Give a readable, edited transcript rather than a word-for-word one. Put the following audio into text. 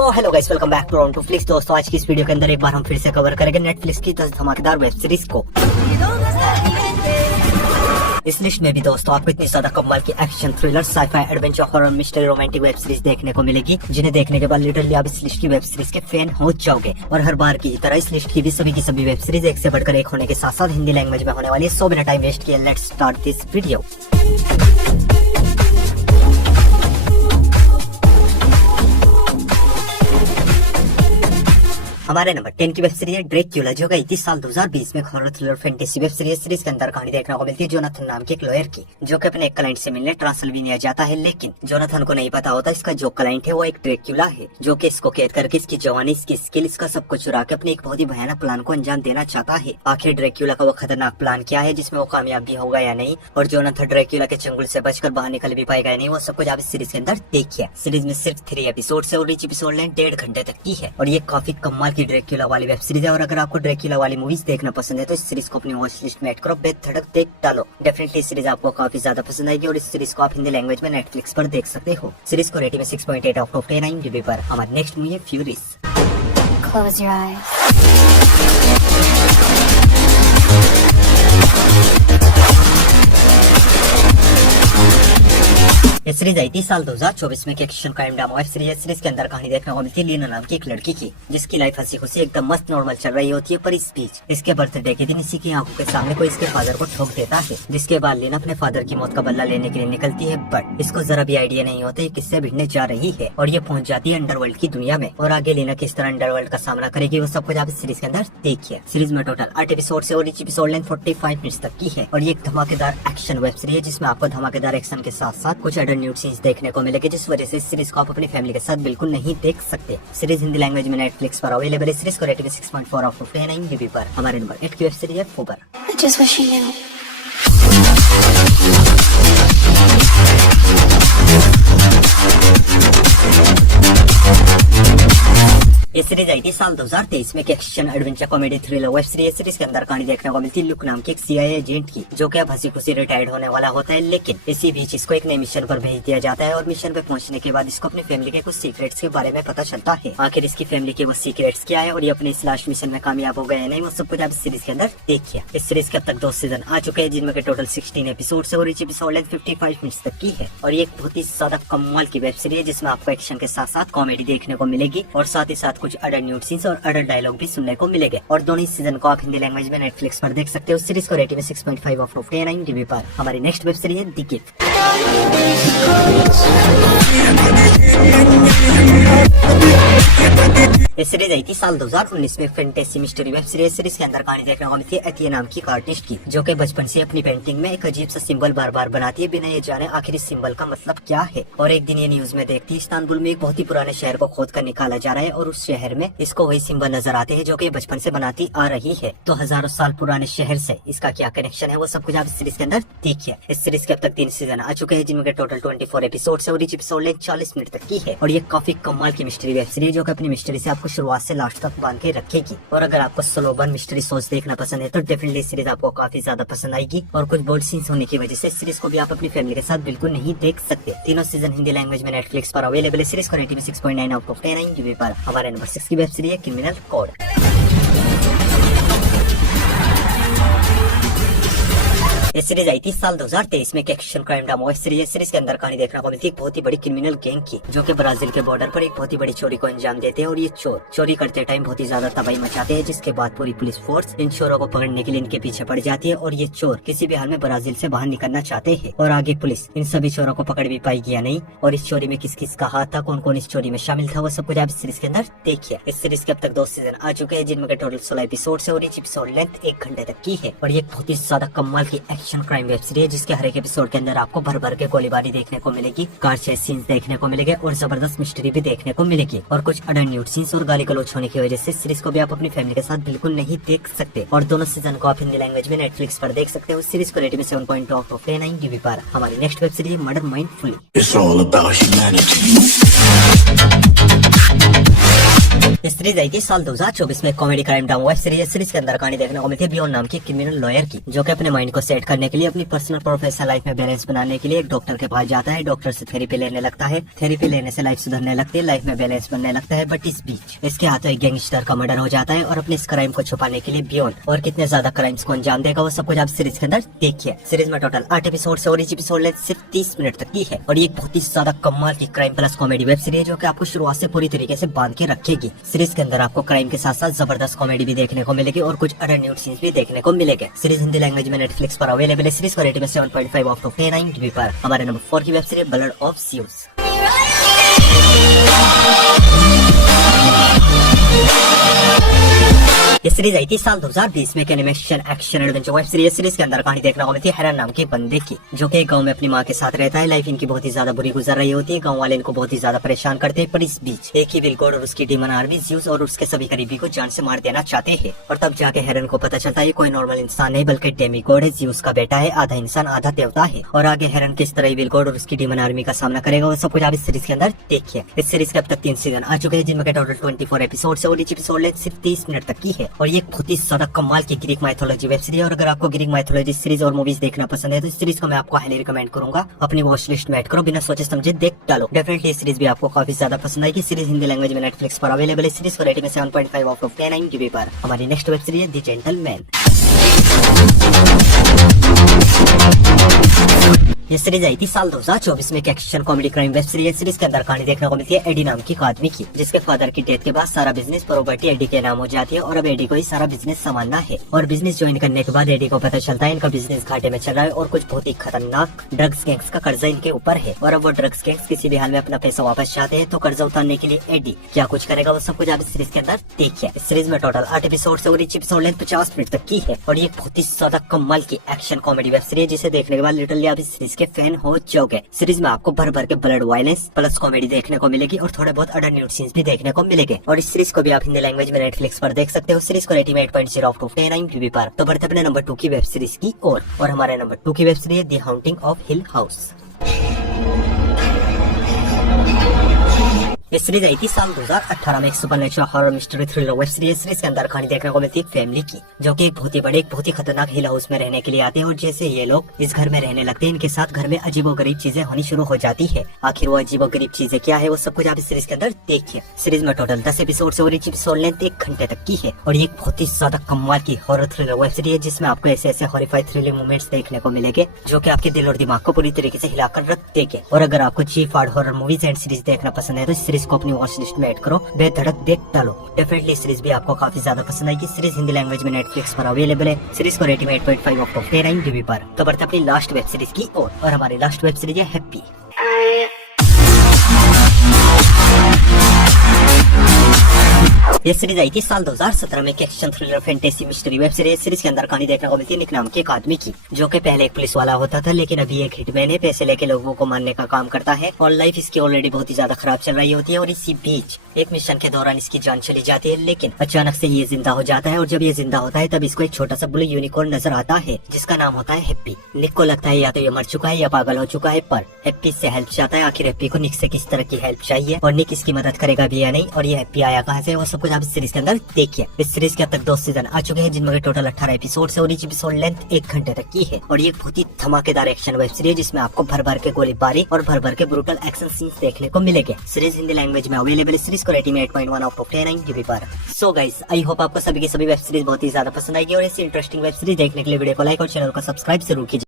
So hello guys, welcome back to on to flix. दोस्तों, आज की इस वीडियो के अंदर एक बार हम फिर से कवर करेंगे नेटफ्लिक्स की 10 धमाकेदार वेब सीरीज को। इस लिस्ट में भी दोस्तों आपको इतनी ज्यादा कमाल की action, thriller, sci fi, adventure, horror, mystery, romantic web series देखने को मिलेगी, जिन्हें देखने के बाद लिटरली आप इस लिस्ट की वेब सीरीज के फैन हो जाओगे। और हर बार की तरह इस लिस्ट की भी सभी वेब सीरीज एक से बढ़कर एक होने के साथ साथ हिंदी लैंग्वेज में होने वाली है। सो बिना टाइम वेस्ट किए लेट्स स्टार्ट दिस वीडियो। हमारे नंबर 10 की वेब सीरीज है ड्रैक्युला, जो गई थी साल 2020 में horror thriller fantasy web series के अंदर कहानी देखने को मिलती है जोनाथन नाम के एक लॉयर की, जो कि अपने एक क्लाइंट से मिलने ट्रांसिल्वेनिया जाता है। लेकिन जोनाथन को नहीं पता होता इसका जो क्लाइंट है वो एक ड्रैक्युला है, जो कि इसको कैद करके इसकी जवानी, इसकी स्किल, इसका सब कुछ चुरा के अपने एक बहुत ही भयानक प्लान को अंजाम देना चाहता है। आखिर ड्रैक्युला का वो खतरनाक प्लान क्या है, जिसमें वो कामयाब भी होगा या नहीं, और जोनाथन ड्रैक्युला के चंगुल से बचकर बाहर निकल भी पाएगा या नहीं, वो सब कुछ आप इस सीरीज के अंदर देखिए। सीरीज में सिर्फ 3 एपिसोड है और ईच एपिसोड लेंथ 1.5 घंटे तक की है, और ये काफी कमाल की ड्रैक्युला वाली वेब सीरीज है। और अगर आपको ड्रैक्युला वाली मूवीज देखना पसंद है तो इस सीरीज को अपनी वॉच लिस्ट में ऐड करो, बेधड़क देख डालो। डेफिनेटली सीरीज आपको काफी ज्यादा पसंद आएगी और इस सीरीज को आप हिंदी लैंग्वेज में नेटफ्लिक्स पर देख सकते हो। सीरीज को रेटिंग में 6.8 आउट ऑफ 10 IMDb पर। हमारी नेक्स्ट मूवी है फ्यूरीज। Close your eyes. ये सीरीज आई थी साल 2024 में। Action crime drama web series के अंदर कहानी देखने को मिलती है लीना नाम की एक लड़की की, जिसकी लाइफ हंसी खुशी एकदम मस्त नॉर्मल चल रही होती है। पर इस बीच इसके बर्थडे के दिन इसी की आंखों के सामने कोई इसके फादर को ठोक देता है, जिसके बाद लीना अपने फादर की मौत का बदला लेने के लिए निकलती है। बट इसको जरा भी आइडिया नहीं होता किससे भिड़ने जा रही है, और ये पहुंच जाती है अंडरवर्ल्ड की दुनिया में। और आगे लीना किस तरह अंडरवर्ल्ड का सामना करेगी वो सब कुछ आप इस सीरीज के अंदर देखिए। सीरीज में टोटल 8 एपिसोड है और ईच एपिसोड लेंथ 45 मिनट्स तक की है, और ये एक धमाकेदार एक्शन वेब सीरीज है, जिसमें आपको धमाकेदार एक्शन के साथ साथ कुछ अडल्ट न्यूड सीन्स देखने को मिलेगी, जिस वजह से इस सीरीज को आप अपनी फैमिली के साथ बिल्कुल नहीं देख सकते। सीरीज हिंदी लैंग्वेज में नेटफ्लिक्स पर अवेलेबल है। सीरीज को रेटिंग 6.4 आउट ऑफ 10 IMDb पर। हमारे नंबर 8 की वेब सीरीज है फोबर। I just wish you knew. ये सीरीज आई थी साल 2023 में। Action adventure comedy thriller web series के अंदर कहानी देखने को मिलती है लुक नाम की एक CIA एजेंट की, जो कि अब हंसी खुशी रिटायर्ड होने वाला होता है। लेकिन इसी बीच इसको एक नए मिशन पर भेज दिया जाता है, और मिशन पे पहुंचने के बाद इसको अपनी फैमिली के कुछ सीक्रेट्स के बारे में पता चलता है। आखिर इसकी फैमिली के वो सीक्रेट्स क्या है और ये अपने इस लास्ट मिशन में कामयाब हो गए नहीं, वो सब कुछ आप इस सीरीज के अंदर देखिए। इस सीरीज के अब तक 2 सीजन आ चुके हैं, जिनमें टोटल 16 एपिसोड है और ईच एपिसोड लेंथ 55 मिनट्स तक की है। और ये एक बहुत ही ज्यादा कमाल की वेब सीरीज है, जिसमें आपको एक्शन के साथ साथ कॉमेडी देखने को मिलेगी, और साथ ही साथ कुछ अडल्ट न्यूड सीन्स और अडल्ट डायलॉग भी सुनने को मिलेंगे। और दोनों सीजन को आप हिंदी लैंग्वेज में नेटफ्लिक्स पर देख सकते हो। सीरीज को रेटिंग में 6.5 आउट ऑफ 10 IMDb पर। हमारी नेक्स्ट वेब सीरीज है द गिफ्ट। ये सीरीज आई थी साल 2019 में। फैंटेसी मिस्ट्री वेब सीरीज के अंदर कहानी देखने को मिलती है एथिया नाम की आर्टिस्ट की, जो कि बचपन से अपनी पेंटिंग में एक अजीब सा सिंबल बार बार बनाती है, बिना ये जाने आखिर इस सिंबल का मतलब क्या है। और एक दिन ये न्यूज में देखती है इस्तांबुल में एक बहुत ही पुराने शहर को खोद कर निकाला जा रहा है, और उस शहर में इसको वही सिंबल नजर आते हैं जो कि बचपन से बनाती आ रही है। तो हजारों साल पुराने शहर से इसका क्या कनेक्शन है वो सब कुछ आप इस सीरीज के अंदर देखिए। इस सीरीज के अब तक 3 सीजन आ चुके हैं, जिनमें टोटल 24 एपिसोड है और ईच एपिसोड लेंथ 40 मिनट तक की है। और ये काफी कमाल की मिस्ट्री वेब सीरीज, जो कि अपनी मिस्ट्री से आपको शुरुआत से लास्ट तक बांध के रखेगी। और अगर आपको स्लो बर्न मिस्ट्री सोच देखना पसंद है तो डेफिनेटली सीरीज आपको काफी ज्यादा पसंद आएगी। और कुछ बोल्ड सीन्स होने की वजह से सीरीज को भी आप अपनी फैमिली के साथ बिल्कुल नहीं देख सकते। तीनों सीजन हिंदी लैंग्वेज में नेटफ्लिक्स पर अवेलेबल है। सीरीज को रेटिंग में 6.9 आउट ऑफ 10 IMDb पर। हमारे नंबर 6 की वेब सीरीज है क्रिमिनल कोड। ये सीरीज आई थी साल 2023 में। Action crime drama web series के अंदर कहानी देखने को मिलती है एक बहुत ही बड़ी क्रिमिनल गैंग की, जो कि ब्राजील के बॉर्डर पर एक बहुत ही बड़ी चोरी को अंजाम देते हैं। और ये चोर चोरी करते टाइम बहुत ही ज्यादा तबाही मचाते हैं, जिसके बाद पूरी पुलिस फोर्स इन चोरों को पकड़ने के लिए इनके पीछे पड़ जाती है। और ये चोर किसी भी हाल में ब्राजील से बाहर निकलना चाहते हैं। और आगे पुलिस इन सभी चोरों को पकड़ भी पाएगी या नहीं, और इस चोरी में किस किस का हाथ था, कौन कौन इस चोरी में शामिल था, वो सब कुछ आप इस सीरीज के अंदर देखिए। इस सीरीज के अब तक 2 सीजन आ चुके हैं, जिनमें टोटल 16 एपिसोड है और ईच एपिसोड लेंथ 1 घंटे तक की है। और ये बहुत ही ज्यादा कमाल की एक्शन क्राइम वेब सीरीज, जिसके हर एक एपिसोड के अंदर आपको भर भर के गोलीबारी देखने को मिलेगी, कार चेस सीन्स देखने को मिलेंगे, और जबरदस्त मिस्ट्री भी देखने को मिलेगी। और कुछ अडल्ट न्यूड सीन्स और गाली गलौच होने की वजह से सीरीज को भी आप अपनी फैमिली के साथ बिल्कुल नहीं देख सकते। और दोनों सीजन को आप हिंदी लैंग्वेज में नेटफ्लिक्स पर देख सकते हो। सीरीज को रेटिंग में 7.2 आउट ऑफ 10 IMDb पर। हमारी next web series murder mindfully. Series आई थी साल 2024 में। Comedy crime drama web series के अंदर कहानी देखने को मिलती है बियॉन्ड नाम की क्रिमिनल लॉयर की, जो कि अपने माइंड को सेट करने के लिए, अपनी पर्सनल प्रोफेशनल लाइफ में बैलेंस बनाने के लिए एक डॉक्टर के पास जाता है। डॉक्टर से थेरेपी लेने लगता है। थेरेपी लेने से लाइफ सुधरने लगती है, लाइफ में बैलेंस बनने लगता है। बट इस बीच इसके हाथों एक गैंगस्टर का मर्डर हो जाता है और अपने इस क्राइम को छुपाने के लिए बियॉन्ड और कितने ज्यादा क्राइम्स को अंजाम देगा वो सब कुछ आप सीरीज के अंदर देखिए। सीरीज में टोटल 8 एपिसोड है और each एपिसोड लेंथ सिर्फ 30 मिनट तक की है और ये बहुत ही ज्यादा कमाल की crime plus comedy web series जो कि आपको शुरुआत से पूरी तरीके से बांध के रखेगी। सीरीज के अंदर आपको क्राइम के साथ साथ जबरदस्त कॉमेडी भी देखने को मिलेगी और कुछ अडर न्यूड सीन्स भी देखने को मिलेंगे। सीरीज हिंदी लैंग्वेज में नेटफ्लिक्स पर अवेलेबल है। सीरीज को रेटिंग में 7.5 आउट ऑफ 10 IMDb पर। हमारे नंबर 4 की web series blood of Zeus. ये सीरीज आई थी साल 2020 में। Animation action adventure web series के अंदर कहानी देखने को मिलती है हेरन नाम के बंदे की, जो कि गांव में अपनी माँ के साथ रहता है। लाइफ इनकी बहुत ही ज्यादा बुरी गुजर रही होती है। गांव वाले इनको बहुत ही ज्यादा परेशान करते हैं, पर इस बीच एक ही विल गॉड और उसकी डीमन आर्मी ज़्यूस और उसके सभी करीबी को जान से मार देना चाहते हैं। और तब जाके हेरन को पता चलता है कोई नॉर्मल इंसान नहीं बल्कि डेमी गॉड है, ज़्यूस का बेटा है, आधा इंसान आधा देवता है। और आगे हेरन किस तरह विल गॉड और उसकी डीमन आर्मी का सामना करेगा वो सब कुछ आप इस सीरीज के अंदर देखिए। इस सीरीज के अब तक 3 सीजन आ चुके हैं, जिनमें के टोटल 24 एपिसोड है और each एपिसोड लेंथ सिर्फ 30 मिनट तक की है। और ये बहुत ही ज्यादा कमाल की ग्रीक माइथोलॉजी वेब सीरीज। और अगर आपको ग्रीक माइथोलॉजी सीरीज और मूवीज देखना पसंद है तो इस सीरीज को मैं आपको हाईली रिकमेंड करूंगा। अपनी वॉच लिस्ट में ऐड करो, बिना सोचे समझे देख डालो। डेफिनेटली सीरीज भी आपको काफी ज्यादा पसंद आएगी। सीरीज हिंदी लैंग्वेज में नेटफ्लिक्स पर अवेलेबल है। सीरीज को रेटिंग में 7.5 आउट ऑफ 10 IMDb पर। हमारी नेक्स्ट वेब सीरीज है द जेंटलमैन। ये सीरीज आई थी साल 2024 में। एक action comedy crime web series के अंदर कहानी देखने को मिलती है एडी नाम की एक आदमी की, जिसके फादर की डेथ के बाद सारा बिजनेस प्रॉपर्टी एडी के नाम हो जाती है और अब एडी को ही सारा बिजनेस संभालना है। और बिजनेस ज्वाइन करने के बाद एडी को पता चलता है इनका बिजनेस घाटे में चल रहा है और कुछ बहुत ही खतरनाक ड्रग्स गैंग्स का कर्जा इनके ऊपर है। और अब वो ड्रग्स गैंग्स किसी भी हाल में अपना पैसा वापस चाहते हैं, तो कर्जा उतारने के लिए एडी क्या कुछ करेगा वो सब कुछ आप इस सीरीज के अंदर देखिए। इस सीरीज में टोटल 8 एपिसोड है और each एपिसोड लेंथ 50 मिनट तक की है और ये बहुत ही ज्यादा कमाल की एक्शन कॉमेडी वेब सीरीज, जिसे देखने के बाद लिटरली आप इस सीरीज के फैन हो जाओगे। सीरीज में आपको भर भर के ब्लड वायलेंस प्लस कॉमेडी देखने को मिलेगी और थोड़े बहुत अडर न्यूड सीन्स भी देखने को मिलेंगे। और इस सीरीज को भी आप हिंदी लैंग्वेज में नेटफ्लिक्स पर देख सकते हो। सीरीज को रेटिंग 8.0 आउट ऑफ 10 IMDb पर। तो बढ़ते अपने नंबर 2 की वेब सीरीज की और हमारे नंबर 2 की web series the haunting of hill house. ये सीरीज आई थी साल 2018 में। एक supernatural horror mystery thriller web series के अंदर कहानी देखने को मिलती है एक फैमिली की, जो कि एक बहुत ही बड़े एक बहुत ही खतरनाक हिल हाउस में रहने के लिए आते हैं। और जैसे ये लोग इस घर में रहने लगते हैं, इनके साथ घर में अजीबोगरीब चीजें होनी शुरू हो जाती है। आखिर वो अजीबोगरीब चीजें क्या है वो सब कुछ आप इस सीरीज के अंदर देखिए। सीरीज में टोटल 10 एपिसोड है और each एपिसोड लेंथ 1 घंटे तक की है और ये एक बहुत ही ज्यादा कमाल की हॉरर थ्रिलर वेब सीरीज है, जिसमें आपको ऐसे ऐसे हॉरिफाइड थ्रिलिंग मोमेंट्स देखने को मिलेंगे जो कि आपके दिल और दिमाग को पूरी तरीके से हिलाकर रख देंगे। और अगर आपको cheap hard horror movies and series देखना पसंद है तो इस सीरीज को अपनी वॉच लिस्ट में ऐड करो, बेधड़क देख डालो। डेफिनेटली सीरीज भी आपको काफी ज्यादा पसंद आएगी। सीरीज हिंदी लैंग्वेज में नेटफ्लिक्स पर अवेलेबल है। सीरीज को रेटिंग 8.5 आउट ऑफ 10 IMDb पर। तो बढ़ते अपनी लास्ट वेब सीरीज की और हमारी लास्ट वेब सीरीज है हैप्पी। ये सीरीज आई थी साल 2017 में। Action thriller fantasy mystery web series के अंदर कहानी देखने को मिलती है निक नाम के एक आदमी की, जो कि पहले एक पुलिस वाला होता था, लेकिन अभी एक हिटमैन है, पैसे लेके लोगों को मारने का काम करता है और लाइफ इसकी ऑलरेडी बहुत ही ज्यादा खराब चल रही होती है। और इसी बीच एक मिशन के दौरान इसकी जान चली जाती है, लेकिन अचानक से ये जिंदा हो जाता है। और जब ये जिंदा होता है तब इसको एक छोटा सा ब्लू यूनिकॉर्न नजर आता है, जिसका नाम होता है हैप्पी। निक को लगता है या तो ये मर चुका है या पागल हो चुका है, पर हैप्पी से हेल्प चाहता है। आखिर हैप्पी को निक से किस तरह की हेल्प चाहिए और निक इसकी मदद करेगा भी या नहीं, और ये हैप्पी आया कहाँ से, वो सब कुछ आप इस सीरीज के अंदर देखिए। इस सीरीज के अब तक 2 सीजन आ चुके हैं, जिनमें टोटल 18 एपिसोड है और each एपिसोड लेंथ 1 घंटे तक की है। और ये बहुत ही धमाकेदार एक्शन वेब सीरीज, जिसमें आपको भर भर के गोलीबारी और भर भर के ब्रूटल एक्शन सीन्स देखने को मिलेंगे। सीरीज हिंदी लैंग्वेज में अवेलेबल है। सीरीज को रेटिंग 8.1 आउट ऑफ 10 IMDb पर। सो गाइस, आई होप आपको सभी की सभी वेब सीरीज बहुत ही ज्यादा पसंद आएगी और ऐसी इंटरेस्टिंग वेब सीरीज देखने के लिए वीडियो को लाइक और चैनल को सब्सक्राइब जरूर कीजिए।